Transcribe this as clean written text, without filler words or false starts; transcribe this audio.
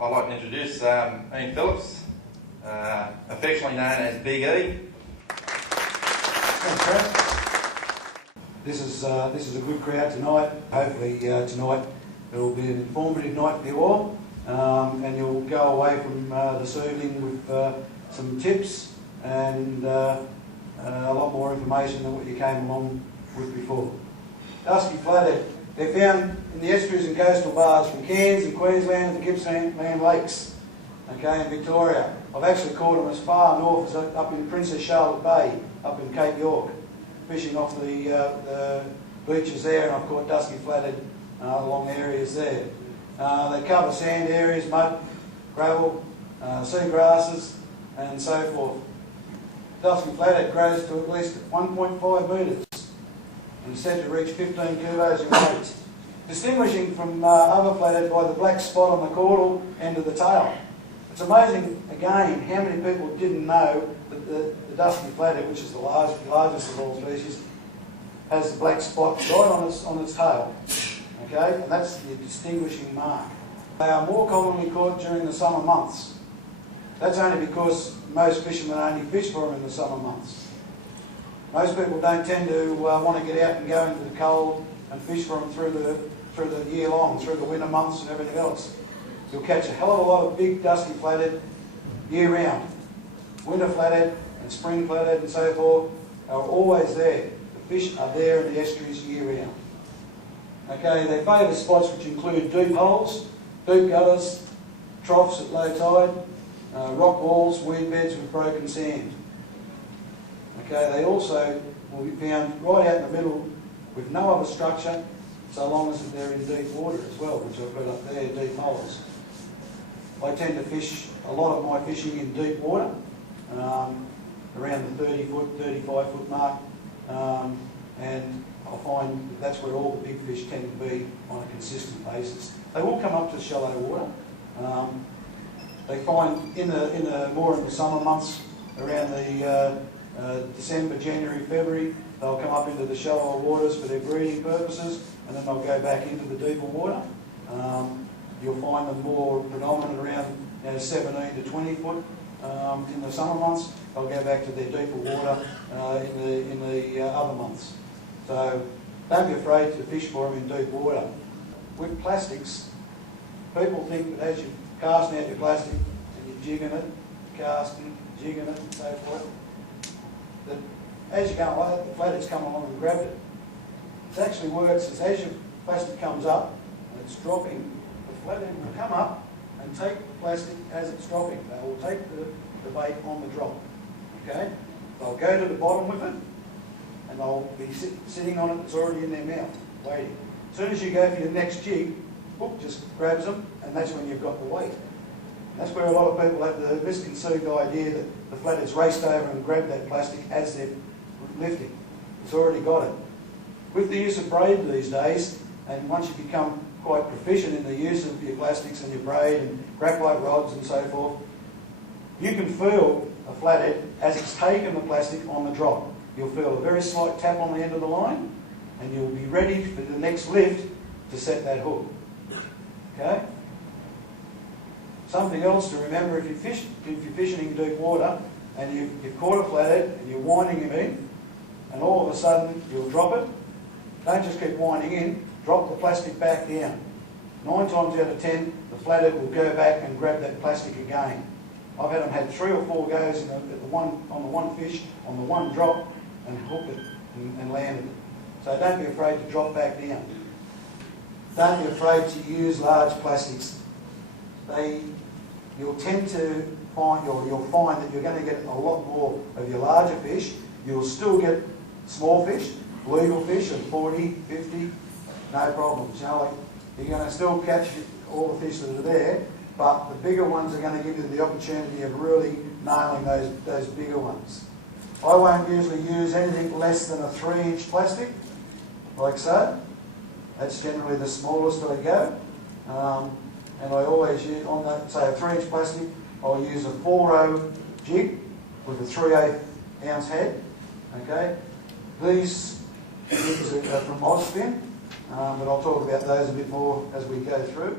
I'd like to introduce Ian Phillips, affectionately known as Big E. Thanks, Brad. This is a good crowd tonight. Hopefully tonight it will be an informative night for you all, and you'll go away from this evening with some tips and a lot more information than what you came along with before. Dusky flathead. They're found in the estuaries and coastal bars from Cairns in Queensland to the Gippsland Lakes, okay, in Victoria. I've actually caught them as far north as up in Princess Charlotte Bay, up in Cape York, fishing off the beaches there, and I've caught dusky flathead along areas there. They cover sand areas, mud, gravel, sea grasses, and so forth. Dusky flathead grows to at least 1.5 metres. And said to reach 15 kilos in weight. Distinguishing from other flathead by the black spot on the caudal end of the tail. It's amazing, again, how many people didn't know that the dusky flathead, which is the largest of all species, has the black spot right on its tail. Okay, and that's the distinguishing mark. They are more commonly caught during the summer months. That's only because most fishermen only fish for them in the summer months. Most people don't tend to want to get out and go into the cold and fish for them through the year long, through the winter months and everything else. You'll catch a hell of a lot of big dusky flathead year round. Winter flathead and spring flathead and so forth are always there. The fish are there in the estuaries year round. Okay, they favour spots which include deep holes, deep gutters, troughs at low tide, rock walls, weed beds with broken sand. Okay, they also will be found right out in the middle with no other structure, so long as they're in deep water as well, which I've got up there, deep holes. I tend to fish a lot of my fishing in deep water, around the 30 foot, 35 foot mark, and I find that's where all the big fish tend to be on a consistent basis. They will come up to shallow water. They find more in the summer months, around the December, January, February, they'll come up into the shallower waters for their breeding purposes, and then they'll go back into the deeper water. You'll find them more predominant around 17 to 20 foot in the summer months. They'll go back to their deeper water in the other months. So don't be afraid to fish for them in deep water. With plastics, people think that as you're casting out your plastic and you're jigging it, casting, jigging it, and so forth, that as you go along, the flathead's come along and grabbed it. It actually works as your plastic comes up and it's dropping, the flathead will come up and take the plastic as it's dropping. They will take the bait on the drop. Okay? They'll go to the bottom with it and they'll be sitting on it that's already in their mouth, waiting. As soon as you go for your next jig, hook just grabs them, and that's when you've got the weight. That's where a lot of people have the misconceived idea that the flathead's raced over and grabbed that plastic as they're lifting. It's already got it. With the use of braid these days, and once you become quite proficient in the use of your plastics and your braid and graphite rods and so forth, you can feel a flathead as it's taken the plastic on the drop. You'll feel a very slight tap on the end of the line, and you'll be ready for the next lift to set that hook. Okay? Something else to remember if you're fishing in deep water and you've caught a flathead and you're winding him in, and all of a sudden you'll drop it, don't just keep winding in, drop the plastic back down. 9 times out of 10, the flathead will go back and grab that plastic again. I've had 3 or 4 goes on the one fish, on the one drop, and hooked it and landed it. So don't be afraid to drop back down. Don't be afraid to use large plastics. You'll find that you're going to get a lot more of your larger fish. You'll still get small fish, legal fish of 40, 50, no problems. You know, like, you're going to still catch all the fish that are there, but the bigger ones are going to give you the opportunity of really nailing those bigger ones. I won't usually use anything less than a 3-inch plastic, like so. That's generally the smallest that I go. And I always use, on that, say a 3-inch plastic, I'll use a 4-row jig with a 3/8 ounce head. Okay, these jigs are from Ozfin, but I'll talk about those a bit more as we go through.